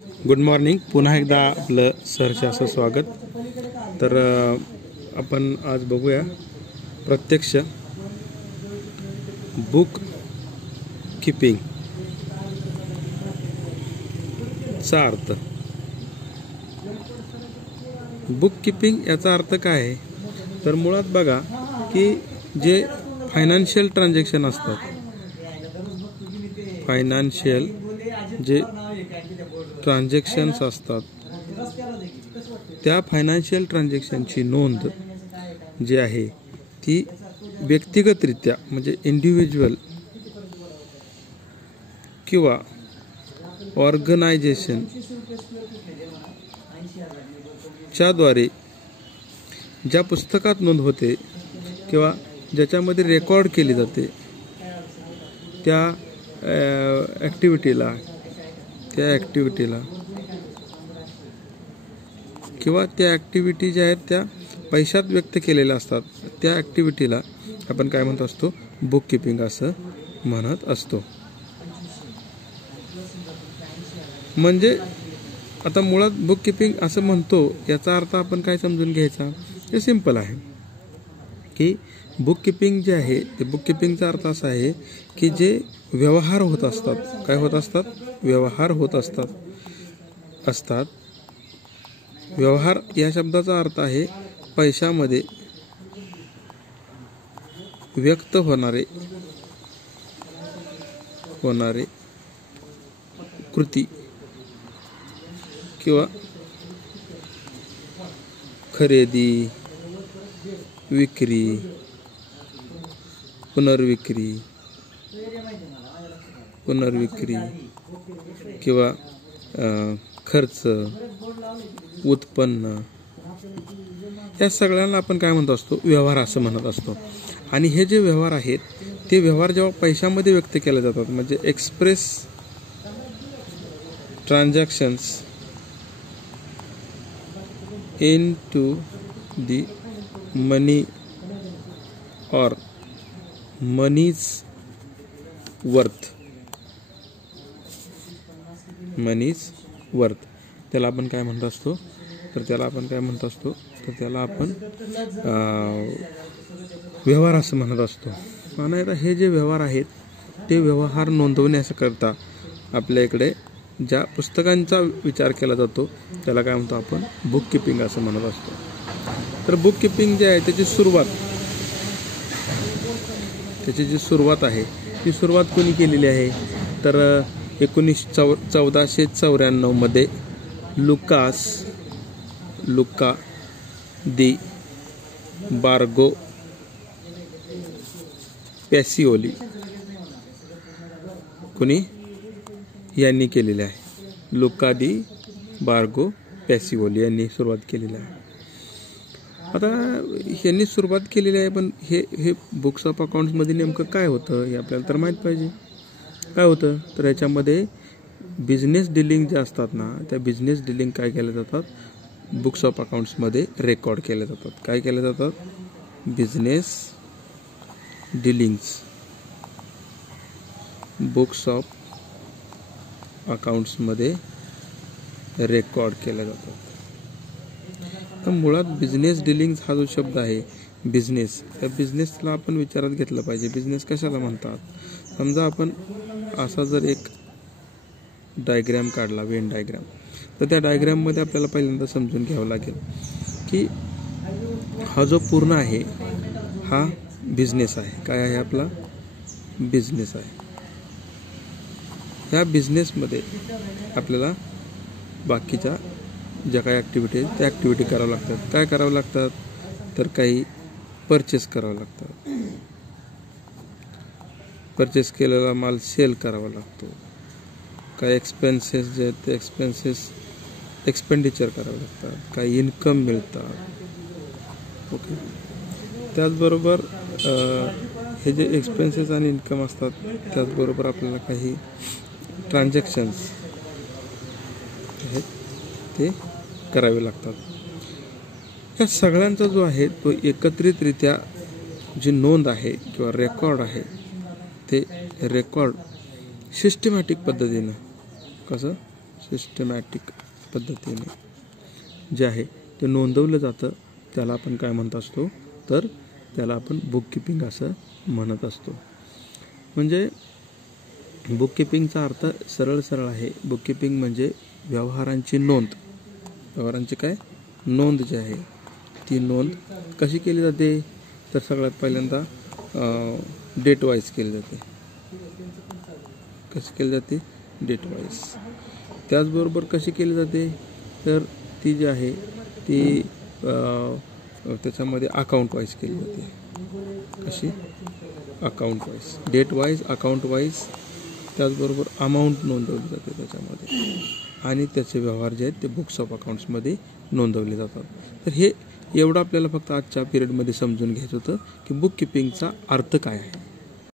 Good morning. पुन्हा एकदा आपलं सहर्ष असं स्वागत. तर आपण आज बघूया प्रत्यक्ष बुक कीपिंग चा अर्थ. बुक कीपिंग याचा अर्थ काय आहे तर मुळात बघा की जे फायनान्शियल ट्रान्झॅक्शन असतात, फायनान्शियल जे ट्रान्झॅक्शन्स असतात त्या फायनान्शियल ट्रान्झॅक्शनची नोंद जी आहे ती व्यक्तिगतरित्या म्हणजे इंडिव्हिज्युअल किंवा ऑर्गनायझेशन च्या द्वारे ज्या पुस्तकात नोंद होते किंवा ज्याच्यामध्ये रेकॉर्ड केली जाते त्या ॲक्टिव्हिटीला किंवा त्या ॲक्टिव्हिटी ज्या आहेत त्या पैशात व्यक्त केलेल्या असतात त्या ॲक्टिव्हिटीला आपण काय म्हणत असतो, बुक कीपिंग असं म्हणत असतो. म्हणजे आता मुळात बुक कीपिंग असं म्हणतो याचा अर्थ आपण काय समजून घ्यायचा, हे सिंपल आहे की बुक कीपिंग जे आहे ते बुक कीपिंगचा अर्थ असा आहे की जे व्यवहार होत असतात, काय होत असतात, व्यवहार होत असतात. व्यवहार या शब्दाचा अर्थ आहे पैशामध्ये व्यक्त होणारे कृती किंवा खरेदी, विक्री, पुनर्विक्री किंवा खर्च, उत्पन्न, या सगळ्यांना आपण काय म्हणत असतो, व्यवहार असं म्हणत असतो. आणि हे जे व्यवहार आहेत ते व्यवहार जेव्हा पैशामध्ये व्यक्त केले जातात म्हणजे express transactions in to the money or money's worth त्याला आपण काय म्हणत असतो तर त्याला आपण व्यवहार असं म्हणत असतो. आणि आता हे जे व्यवहार आहेत ते व्यवहार नोंदवण्याकरता आपल्या इकडे ज्या पुस्तकांचा विचार केला जातो त्याला काय म्हणतो आपण, बुक कीपिंग असं म्हणत असतो. तर बुक कीपिंग जे आहे त्याची सुरुवात आहे ती सुरुवात कोणी केलेली आहे तर 1494 मध्ये लुका दी बार्गो पॅसिओली कोणी यांनी केलेले आहे. लुका दी बार्गो पॅसिओली यांनी सुरुवात केलेली आहे. आता यांनी सुरुवात केलेली आहे पण हे बुक्स ऑफ अकाउंट्समध्ये नेमकं काय होतं हे आपल्याला तर माहीत पाहिजे. काय होतं तर याच्यामध्ये बिझनेस डिलिंग जे असतात ना त्या बिझनेस डिलिंग काय केल्या जातात, बुक्स ऑफ अकाउंट्समध्ये रेकॉर्ड केल्या जातात. काय केल्या जातात, बिझनेस डिलिंग्स बुक्स ऑफ अकाउंट्समध्ये रेकॉर्ड केल्या जातात. तर मुळात बिझनेस डिलिंग्स हा जो शब्द आहे बिझनेस, त्या बिझनेसला आपण विचारात घेतलं पाहिजे. बिझनेस कशाला म्हणतात. समजा आपण असा जर एक डायग्रॅम काढला, वेन डायग्रॅम, तर त्या डायग्रॅममध्ये आपल्याला पहिल्यांदा समजून घ्यावं लागेल की हा जो पूर्ण आहे हा बिझनेस आहे. काय आहे, आपला बिझनेस आहे. ह्या बिझनेसमध्ये आपल्याला बाकीच्या ज्या काही ॲक्टिव्हिटी आहेत त्या ॲक्टिव्हिटी करावं लागतात. काय करावं लागतात तर काही परचेस करावं लागतात. परचेस केलेला माल सेल करावा लागतो. काही एक्सपेन्सेस जे आहेत ते एक्सपेंडिचर करावे लागतात. काही इन्कम मिळतात. ओके. त्याचबरोबर हे जे एक्सपेन्सेस आणि इन्कम असतात त्याचबरोबर आपल्याला काही ट्रान्झॅक्शन्स आहेत ते करावे लागतात. या सगळ्यांचा जो आहे तो एकत्रितरित्या जी नोंद आहे किंवा रेकॉर्ड आहे ते रेकॉर्ड सिस्टमॅटिक पद्धतीनं कसं सिस्टमॅटिक पद्धतीने जे आहे ते नोंदवलं जातं त्याला आपण काय म्हणत असतो तर त्याला आपण बुक किपिंग असं म्हणत असतो. म्हणजे बुक किपिंगचा अर्थ सरळ आहे. बुक किपिंग म्हणजे व्यवहारांची नोंद, व्यवहारांची काय नोंद जी आहे ती नोंद कशी केली जाते तर सगळ्यात पहिल्यांदा डेट वाईज केली जाते. कशी केली जाते डेट वाईज. त्याचबरोबर कशी केली जाते तर ती जी आहे ती त्याच्यामध्ये अकाउंट वाईज केली जाते. कशी account wise, date wise, account wise. त्याचबरोबर अमाऊंट नोंदवली जाते त्याच्यामध्ये आणि त्याचे व्यवहार जे आहेत ते बुक्स ऑफ अकाउंट्समध्ये नोंदवले जातात. तर हे एवढं आपल्याला फक्त आजच्या पिरियडमध्ये समजून घ्यायचं होतं की बुक किपिंगचा अर्थ काय आहे.